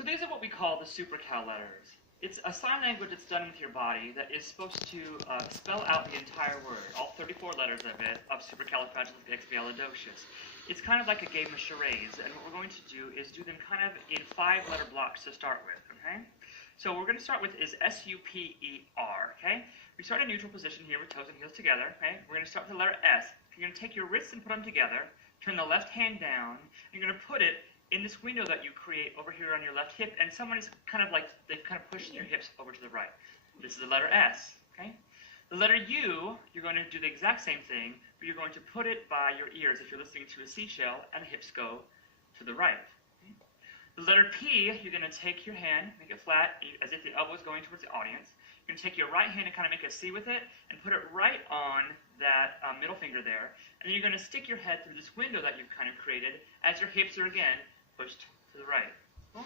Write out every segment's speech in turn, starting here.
So these are what we call the Supercal letters. It's a sign language that's done with your body that is supposed to spell out the entire word, all 34 letters of it, of supercalifragilisticexpialidocious. It's kind of like a game of charades, and what we're going to do is do them kind of in 5-letter blocks to start with, okay? So what we're going to start with is S-U-P-E-R, okay? We start in a neutral position here with toes and heels together, okay? We're going to start with the letter S. You're going to take your wrists and put them together, turn the left hand down, and you're going to put it in this window that you create over here on your left hip, and somebody's kind of like, they've kind of pushed your hips over to the right. This is the letter S, okay? The letter U, you're going to do the exact same thing, but you're going to put it by your ears if you're listening to a seashell, and the hips go to the right. Okay? The letter P, you're going to take your hand, make it flat, as if the elbow is going towards the audience. You're going to take your right hand and kind of make a C with it, and put it right on that middle finger there, and then you're going to stick your head through this window that you've kind of created, as your hips are again pushed to the right. Cool.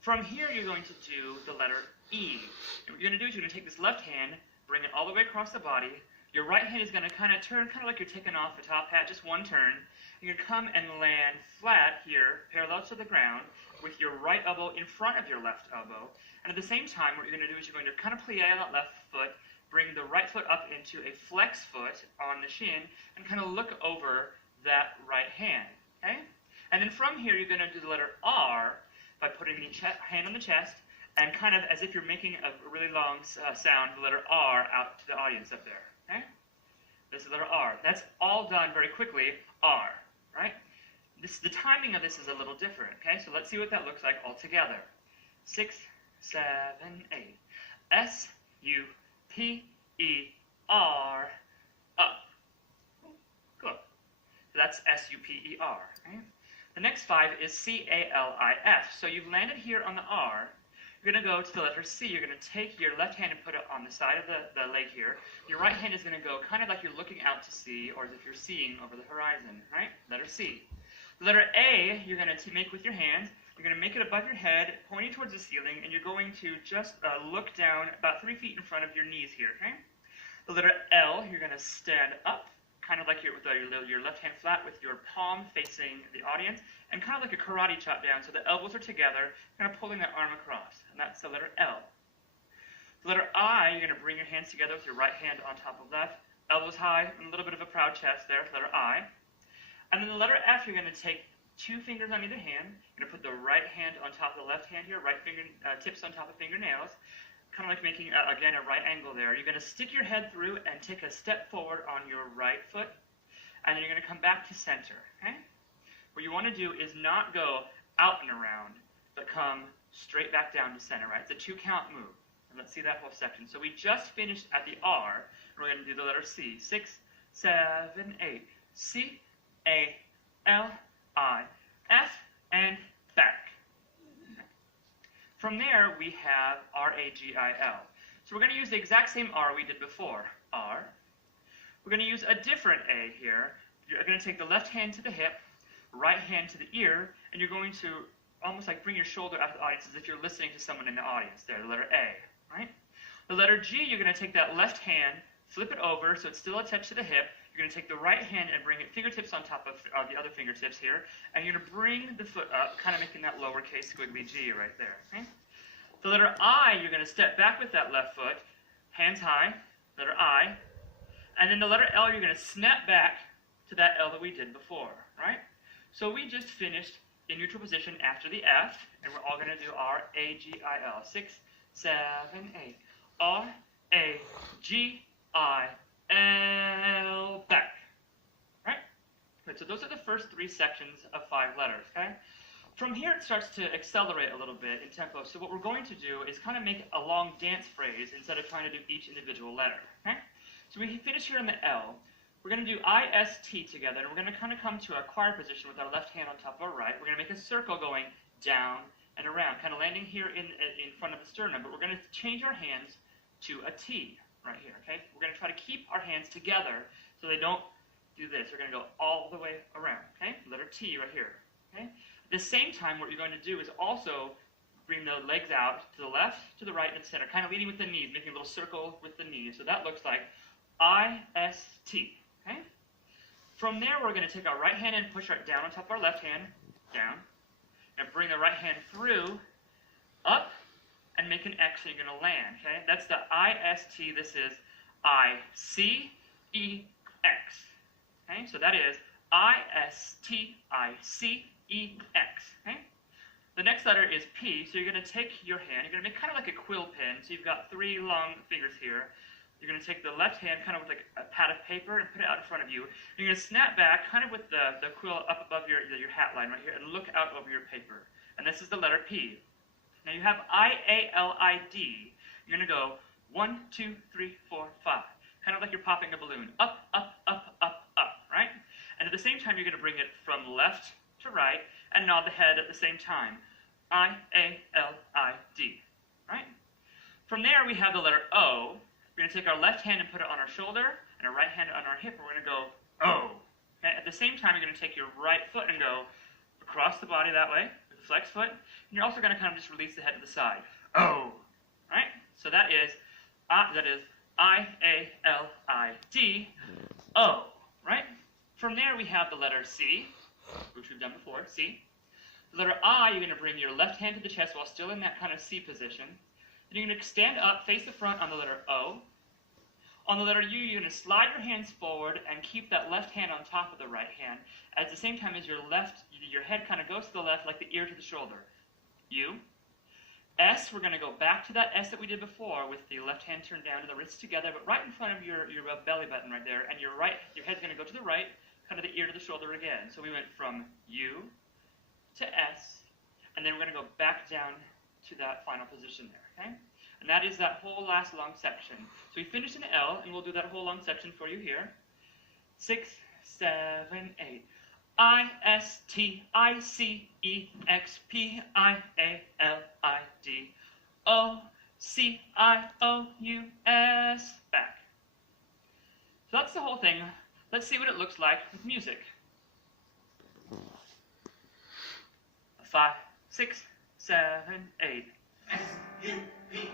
From here, you're going to do the letter E. And what you're going to do is you're going to take this left hand, bring it all the way across the body. Your right hand is going to kind of turn, kind of like you're taking off a top hat, just one turn. You're going to come and land flat here, parallel to the ground, with your right elbow in front of your left elbow. And at the same time, what you're going to do is you're going to kind of plie that left foot, bring the right foot up into a flex foot on the shin, and kind of look over that right hand. Okay? And then from here, you're going to do the letter R by putting the hand on the chest and kind of as if you're making a really long sound, the letter R out to the audience up there. Okay? This is the letter R. That's all done very quickly, R, right? The timing of this is a little different, okay? So let's see what that looks like all together. 6, 7, 8. S-U-P-E-R, up. Good. So that's S-U-P-E-R, okay? The next 5 is C-A-L-I-F. So you've landed here on the R. You're going to go to the letter C. You're going to take your left hand and put it on the side of the leg here. Your right hand is going to go kind of like you're looking out to sea, or as if you're seeing over the horizon, right? Letter C. The letter A, you're going to make with your hand. You're going to make it above your head, pointing towards the ceiling, and you're going to just look down about 3 feet in front of your knees here, okay? The letter L, you're going to stand up, kind of like you're with your left hand flat with your palm facing the audience, and kind of like a karate chop down, so the elbows are together, kind of pulling that arm across, and that's the letter L. The letter I, you're going to bring your hands together with your right hand on top of left, elbows high, and a little bit of a proud chest there, letter I. And then the letter F, you're going to take 2 fingers on either hand, you're going to put the right hand on top of the left hand here, right finger tips on top of fingernails, kind of like making, again, a right angle there. You're going to stick your head through and take a step forward on your right foot, and then you're going to come back to center, okay? What you want to do is not go out and around, but come straight back down to center, right? It's a 2-count move. And let's see that whole section. So we just finished at the R, and we're going to do the letter C. 6, 7, 8. C-A-L-I-F, and back. From there, we have R-A-G-I-L. So we're going to use the exact same R we did before, R. We're going to use a different A here. You're going to take the left hand to the hip, right hand to the ear, and you're going to almost like bring your shoulder out of the audience as if you're listening to someone in the audience there, the letter A, right? The letter G, you're going to take that left hand, flip it over so it's still attached to the hip. You're going to take the right hand and bring it fingertips on top of the other fingertips here, and you're going to bring the foot up, kind of making that lowercase squiggly G right there. Okay? The letter I, you're going to step back with that left foot, hands high, letter I, and then the letter L, you're going to snap back to that L that we did before, right? So we just finished in neutral position after the F, and we're all going to do R-A-G-I-L. 6, 7, 8. R-A-G-I-L, back. Right? Good, so those are the first 3 sections of 5 letters, okay? From here, it starts to accelerate a little bit in tempo. So what we're going to do is kind of make a long dance phrase instead of trying to do each individual letter, okay? So we finish here on the L. We're going to do I-S-T together, and we're going to kind of come to a choir position with our left hand on top of our right. We're going to make a circle going down and around, kind of landing here in front of the sternum, but we're going to change our hands to a T right here, okay? We're going to try to keep our hands together so they don't do this. We're going to go all the way around, okay? Letter T right here, okay? At the same time, what you're going to do is also bring the legs out to the left, to the right, and the center, kind of leading with the knees, making a little circle with the knees. So that looks like I-S-T. Okay? From there, we're going to take our right hand and push it down on top of our left hand, down, and bring the right hand through up and make an X, and you're going to land. Okay, that's the I-S-T. This is I-C-E-X. Okay, so that is I-S-T-I-C-E-X. Okay. The next letter is P, so you're going to take your hand, you're going to make kind of like a quill pen, so you've got 3 long fingers here. You're going to take the left hand kind of with like a pad of paper and put it out in front of you. You're going to snap back kind of with the quill up above your hat line right here and look out over your paper. And this is the letter P. Now you have I-A-L-I-D. You're going to go 1, 2, 3, 4, 5. Kind of like you're popping a balloon. Up, up, up, up, up, right? And at the same time, you're going to bring it from left to right and nod the head at the same time. I-A-L-I-D, right? From there, we have the letter O. We're going to take our left hand and put it on our shoulder and our right hand on our hip. We're going to go O. Okay? At the same time, you're going to take your right foot and go across the body that way with the flex foot. And you're also going to kind of just release the head to the side. O, right? So that is I-A-L-I-D, O, right? From there, we have the letter C, which we've done before, C. The letter I, you're going to bring your left hand to the chest while still in that kind of C position. Then you're going to stand up, face the front on the letter O. On the letter U, you're going to slide your hands forward and keep that left hand on top of the right hand, at the same time as your head kind of goes to the left like the ear to the shoulder. U. S, we're going to go back to that S that we did before with the left hand turned down and the wrists together, but right in front of your belly button right there, and your head's going to go to the right, kind of the ear to the shoulder again. So we went from U to S, and then we're going to go back down to that final position there, okay? And that is that whole last long section. So we finished in L, and we'll do that whole long section for you here. 6, 7, 8. I-S-T-I-C-X-P-I-A-L-I-D-O-C-I-O-U-S. Back. So that's the whole thing. Let's see what it looks like with music. 5, 6, 7, 8. S-U-P